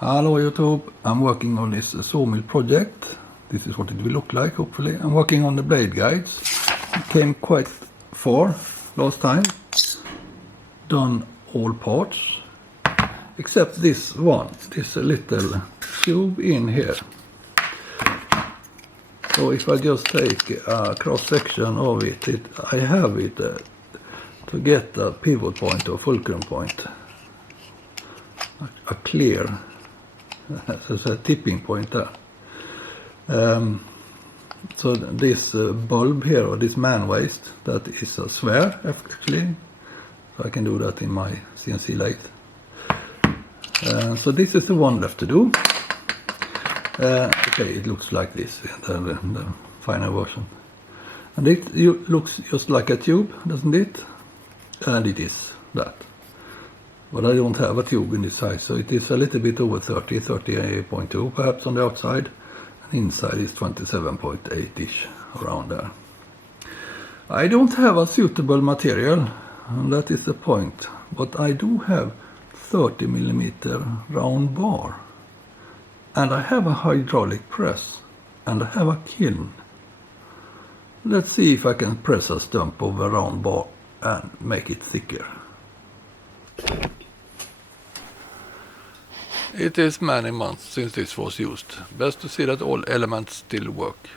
Hello YouTube, I'm working on this Sawmill project. This is what it will look like, hopefully. I'm working on the blade guides. It came quite far last time. Done all parts. Except this one, this little tube in here. So if I just take a cross section of it, I have it to get a pivot point or fulcrum point. A clear there's a tipping point there. So this bulb here, or this man waste, that is a sphere actually. So I can do that in my CNC lathe. So this is the one left to do. Okay, it looks like this, the final version. And it looks just like a tube, doesn't it? And it is that. But I don't have a tube in this size, so it is a little bit over 30.2 perhaps on the outside, and inside is 27.8ish, around there. I don't have a suitable material, and that is the point, but I do have 30mm round bar, and I have a hydraulic press, and I have a kiln. Let's see if I can press a stump of a round bar and make it thicker. It is many months since this was used. Best to see that all elements still work.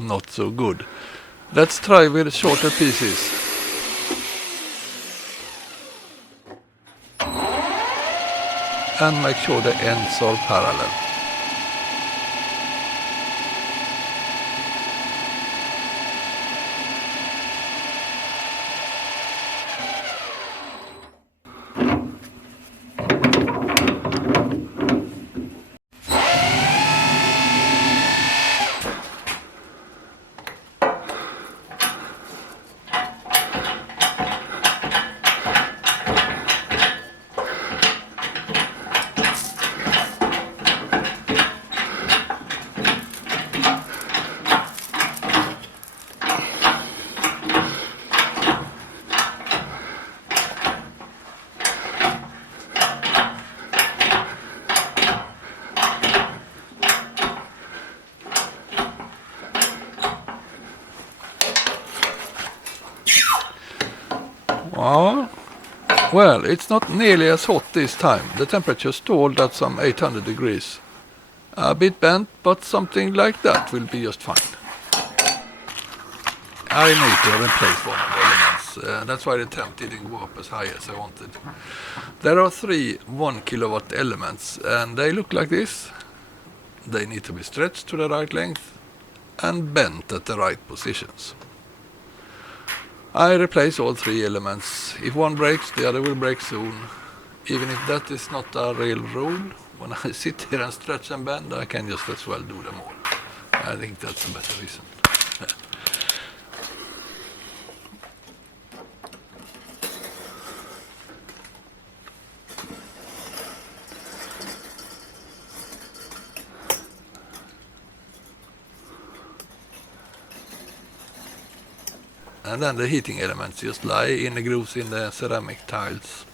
Not so good. Let's try with shorter pieces. And make sure the ends are parallel. Well, it's not nearly as hot this time. The temperature stalled at some 800 degrees. A bit bent, but something like that will be just fine. I need to replace one of the elements. That's why the temp didn't go up as high as I wanted. There are 3 1 kilowatt elements, and they look like this. They need to be stretched to the right length and bent at the right positions. I replace all 3 elements. If one breaks, the other will break soon. Even if that is not a real rule, when I sit here and stretch and bend, I can just as well do them all. I think that's a better reason. And then the heating elements just lie in the grooves in the ceramic tiles.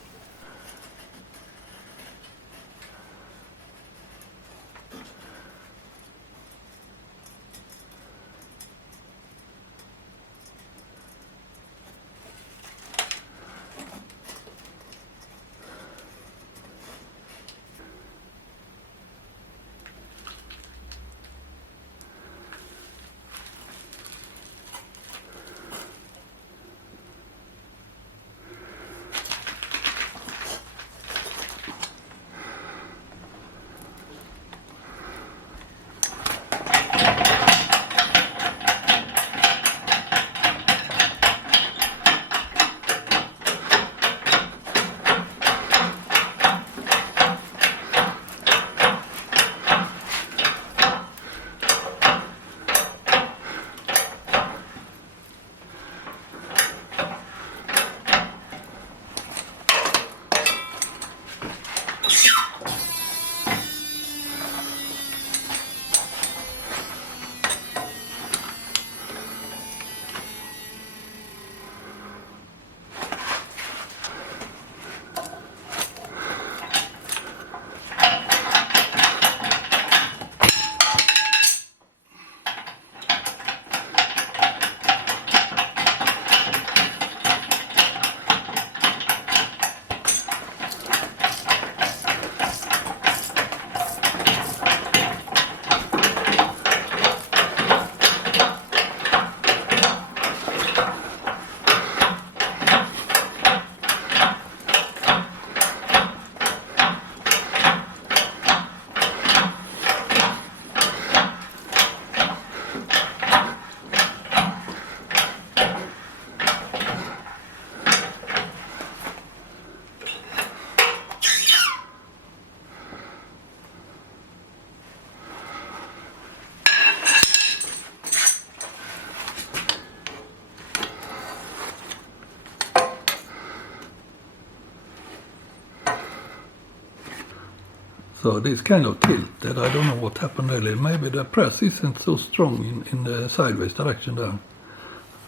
So this kind of tilted. I don't know what happened really. Maybe the press isn't so strong in the sideways direction there.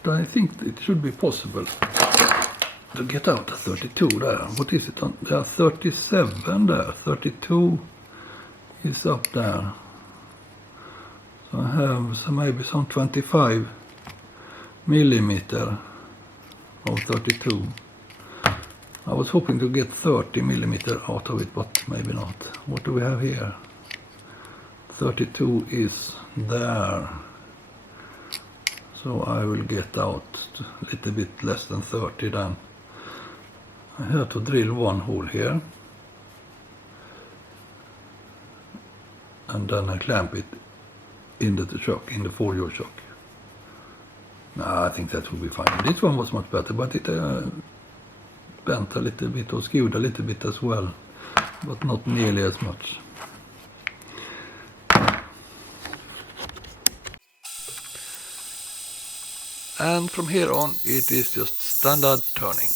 But I think it should be possible to get out a 32 there. What is it on? There are 37 there. 32 is up there. So I have maybe some 25 millimeter of 32. I was hoping to get 30 millimeter out of it, but maybe not. What do we have here? 32 is there. So I will get out a little bit less than 30 then. I have to drill one hole here. And then I clamp it into the shock, in the folio shock. I think that will be fine. This one was much better, but it bent a little bit or skewed a little bit as well, but not nearly as much. And from here on it is just standard turning.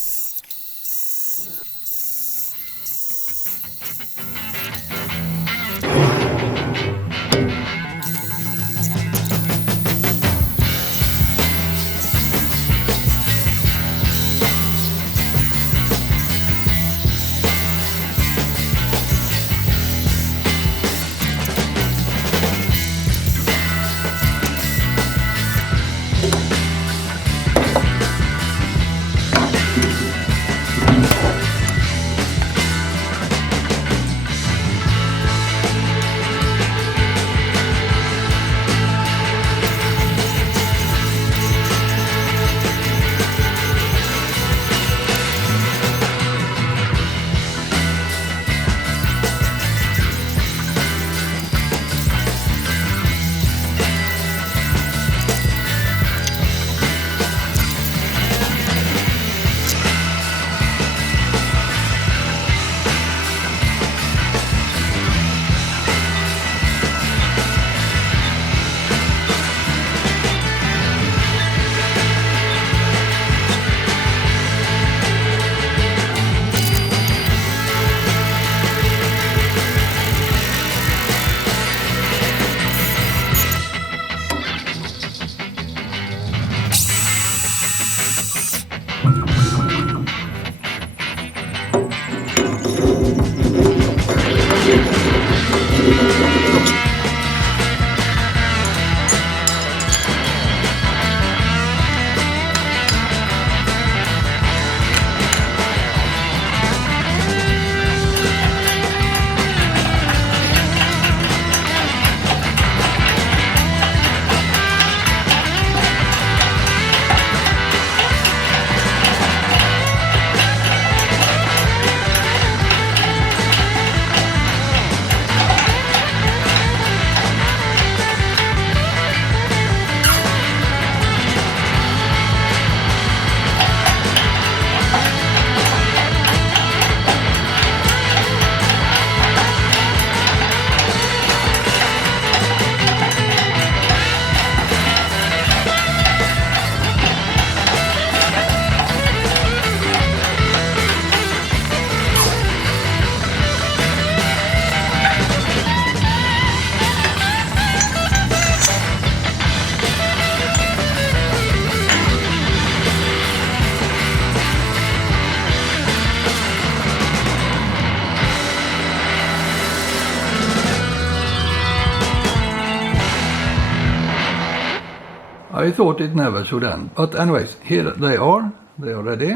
I thought it never should end, but anyways, here they are ready.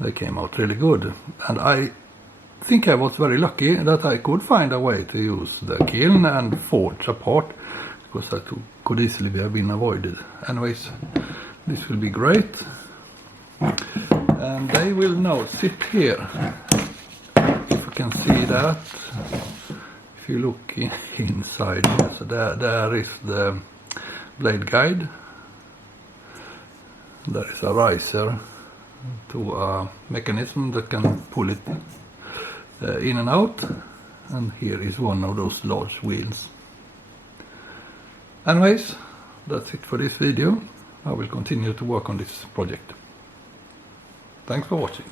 They came out really good, and I think I was very lucky that I could find a way to use the kiln and forge apart, because that could easily have been avoided. Anyways, this will be great, and they will now sit here, if you can see that. If you look inside, so there is the blade guide. There is a riser to a mechanism that can pull it in and out, and here is one of those large wheels. Anyways, that's it for this video. I will continue to work on this project. Thanks for watching.